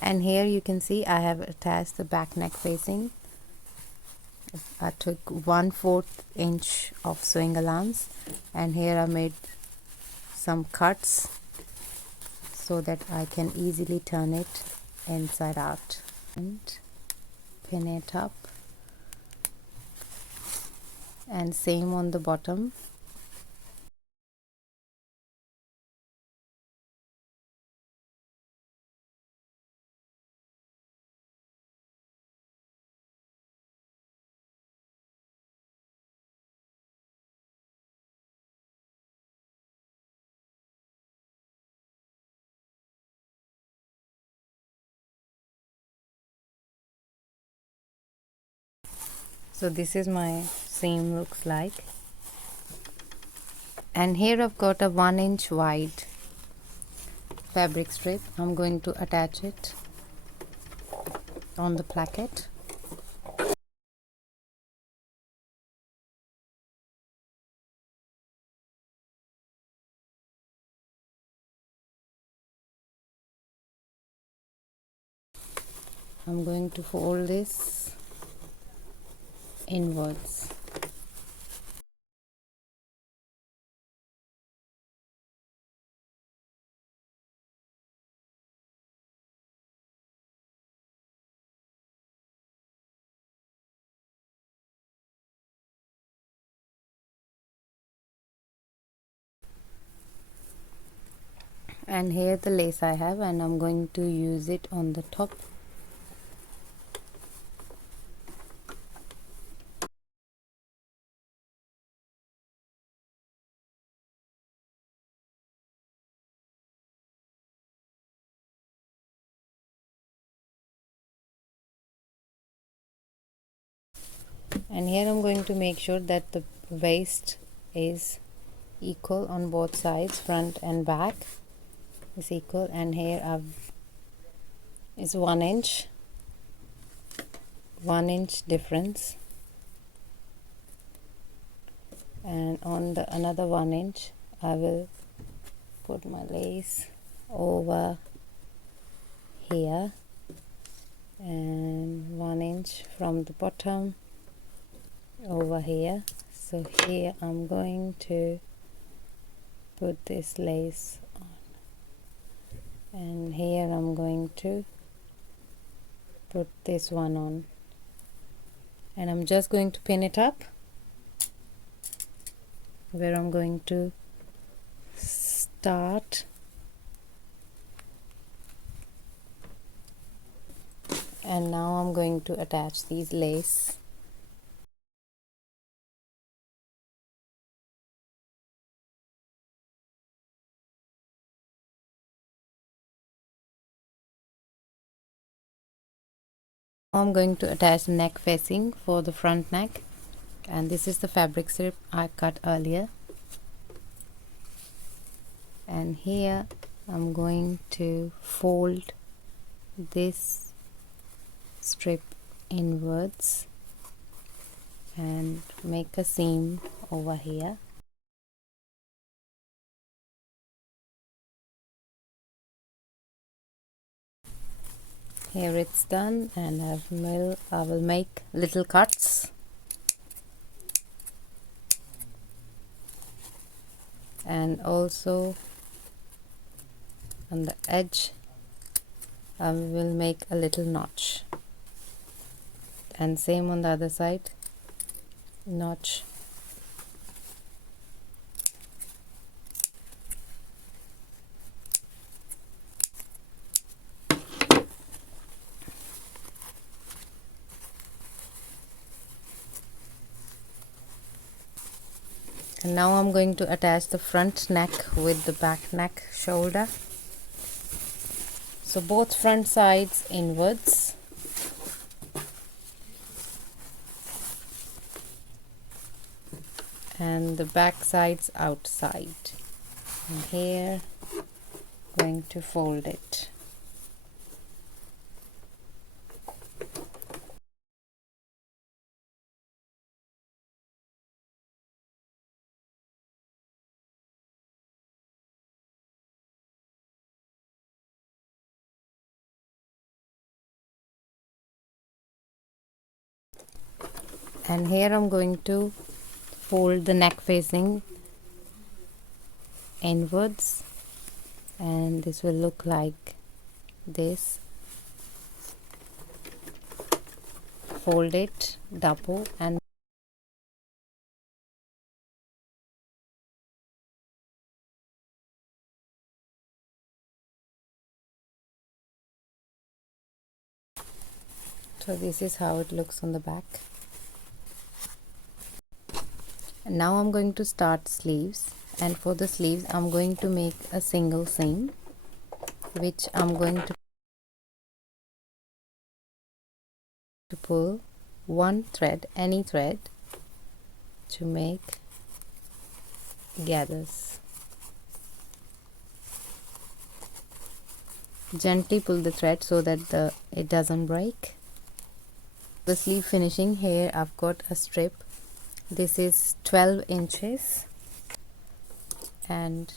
And here you can see I have attached the back neck facing. I took 1/4 inch of sewing allowance, and here I made some cuts so that I can easily turn it inside out and pin it up, and same on the bottom. So this is my seam looks like. And here I've got a 1 inch wide fabric strip. I'm going to attach it on the placket. I'm going to fold this inwards. And here the lace I have, and I'm going to use it on the top. And here I'm going to make sure that the waist is equal on both sides, front and back is equal. And here is 1 inch, 1 inch difference, and on the another 1 inch I will put my lace over here, and 1 inch from the bottom over here. So here I'm going to put this lace on, and here I'm going to put this one on, and I'm just going to pin it up where I'm going to start. And now I'm going to attach these lace. I'm going to attach the neck facing for the front neck, and this is the fabric strip I cut earlier. And here I'm going to fold this strip inwards and make a seam over here. Here it's done, and I will make little cuts, and also on the edge I will make a little notch, and same on the other side, notch. And now I'm going to attach the front neck with the back neck shoulder. So both front sides inwards, and the back sides outside. And here going to fold it. And here I'm going to fold the neck facing inwards, and this will look like this. Fold it double and so this is how it looks on the back. And now I'm going to start sleeves, and for the sleeves I'm going to make a single seam, which I'm going to pull one thread, any thread, to make gathers. Gently pull the thread so that it doesn't break. The sleeve finishing, here I've got a strip. This is 12 inches and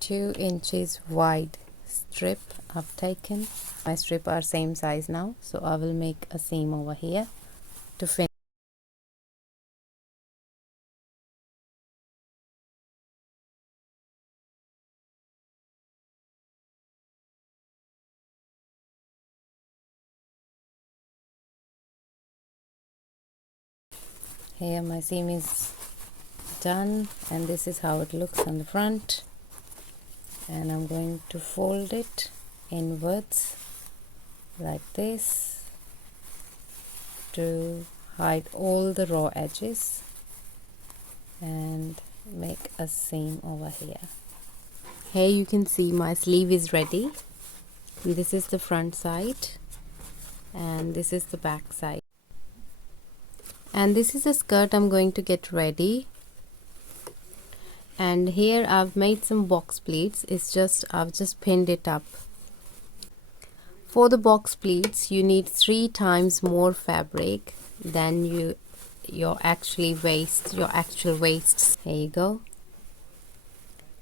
2 inches wide strip I've taken. My strip are same size now, so I will make a seam over here to finish. Here my seam is done, and this is how it looks on the front. And I'm going to fold it inwards like this to hide all the raw edges and make a seam over here. Here you can see my sleeve is ready. This is the front side and this is the back side. And this is the skirt I'm going to get ready. And here I've made some box pleats. I've just pinned it up. For the box pleats you need 3 times more fabric than your actual waist. Here you go.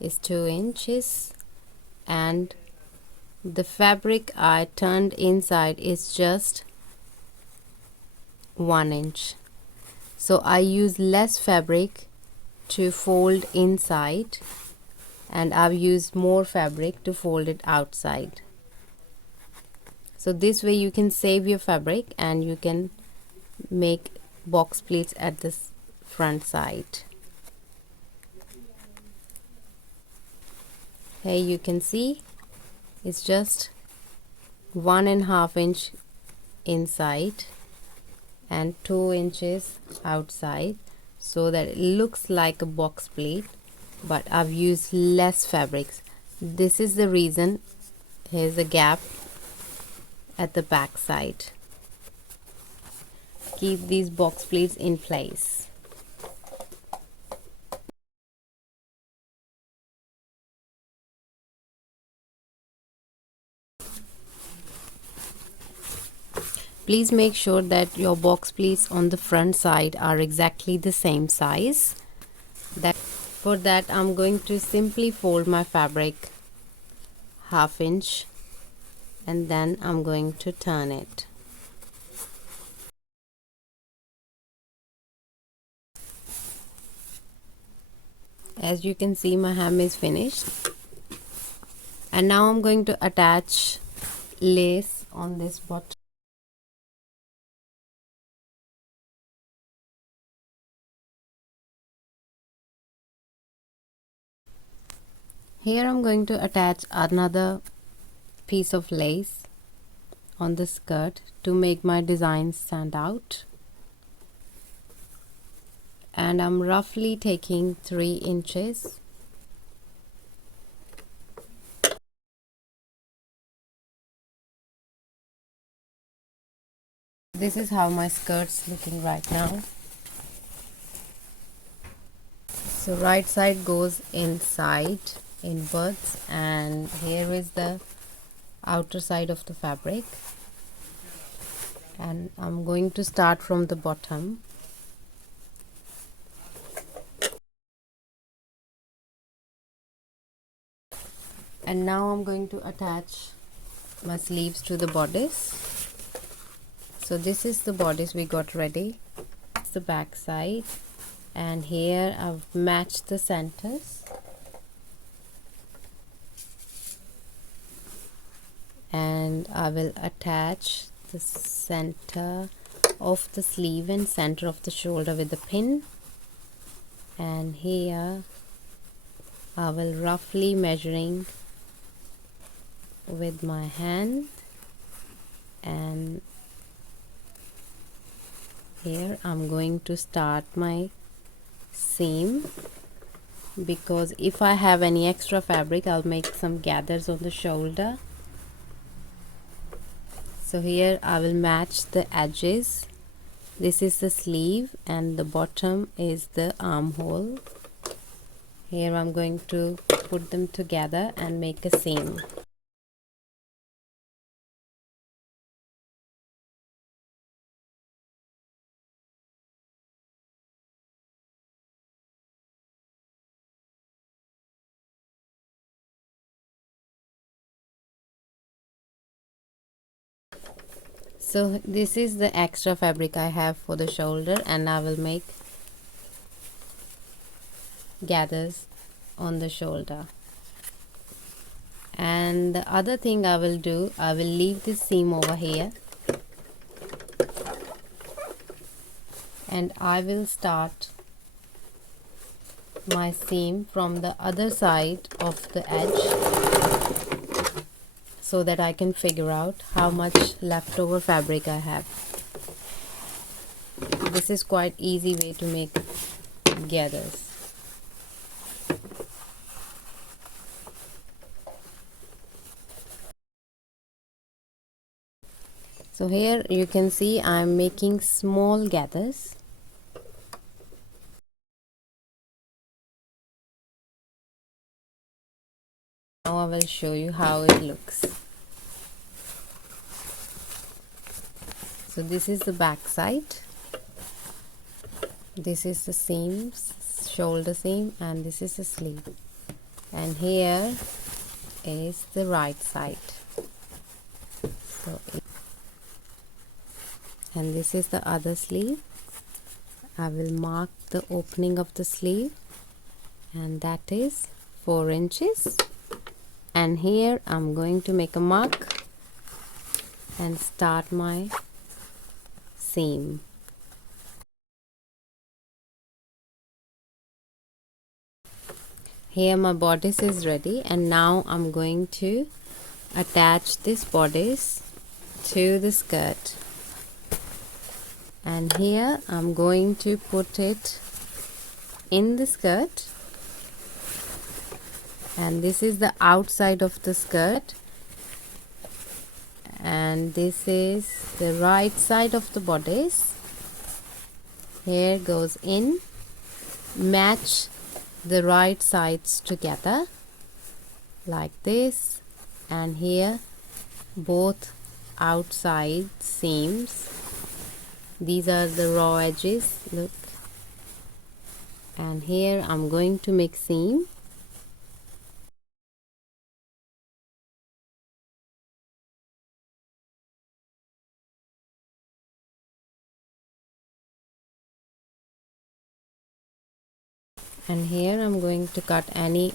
Is 2 inches, and the fabric I turned inside is just 1 inch. So I use less fabric to fold inside, and I've used more fabric to fold it outside. So this way you can save your fabric and you can make box pleats at the front side. Here you can see it's just 1.5 inch inside and 2 inches outside, so that it looks like a box pleat, but I've used less fabrics. This is the reason. Here's a gap at the back side. Keep these box pleats in place. Please make sure that your box pleats on the front side are exactly the same size. For that I'm going to simply fold my fabric 1/2 inch and then I'm going to turn it. As you can see, my hem is finished, and now I'm going to attach lace on this bottom. Here I'm going to attach another piece of lace on the skirt to make my design stand out, and I'm roughly taking 3 inches. This is how my skirt's looking right now. So right side goes inside inwards, and here is the outer side of the fabric, and I'm going to start from the bottom. And now I'm going to attach my sleeves to the bodice. So this is the bodice we got ready. It's the back side, and here I've matched the centers, and I will attach the center of the sleeve and center of the shoulder with the pin, and here I will roughly measuring with my hand, and here I'm going to start my seam, because if I have any extra fabric I'll make some gathers on the shoulder. So here I will match the edges. This is the sleeve and the bottom is the armhole. Here I'm going to put them together and make a seam. So this is the extra fabric I have for the shoulder, and I will make gathers on the shoulder. And the other thing I will do, I will leave this seam over here, and I will start my seam from the other side of the edge, so that I can figure out how much leftover fabric I have. This is quite easy way to make gathers. So here you can see I'm making small gathers. Now I will show you how it looks. So this is the back side, this is the seams, shoulder seam, and this is the sleeve, and here is the right side. So, and this is the other sleeve. I will mark the opening of the sleeve, and that is 4 inches, and here I'm going to make a mark and start my seam. Here my bodice is ready, and now I'm going to attach this bodice to the skirt, and here I'm going to put it in the skirt, and this is the outside of the skirt, and this is the right side of the bodice. Here goes in, match the right sides together like this, and here both outside seams, these are the raw edges, look, and here I'm going to make seam. And here I'm going to cut any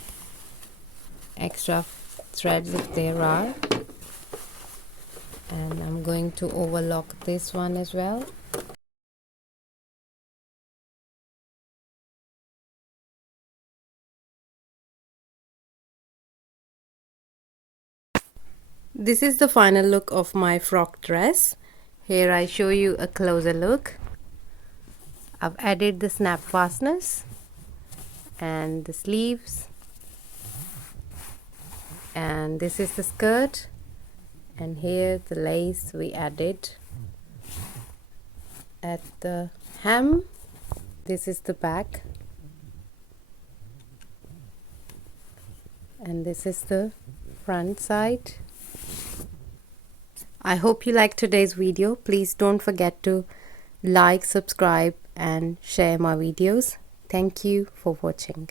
extra threads if there are, and I'm going to overlock this one as well. This is the final look of my frock dress. Here I show you a closer look. I've added the snap fasteners and the sleeves, and this is the skirt, and here the lace we added at the hem. This is the back, and this is the front side. I hope you liked today's video. Please don't forget to like, subscribe and share my videos. Thank you for watching.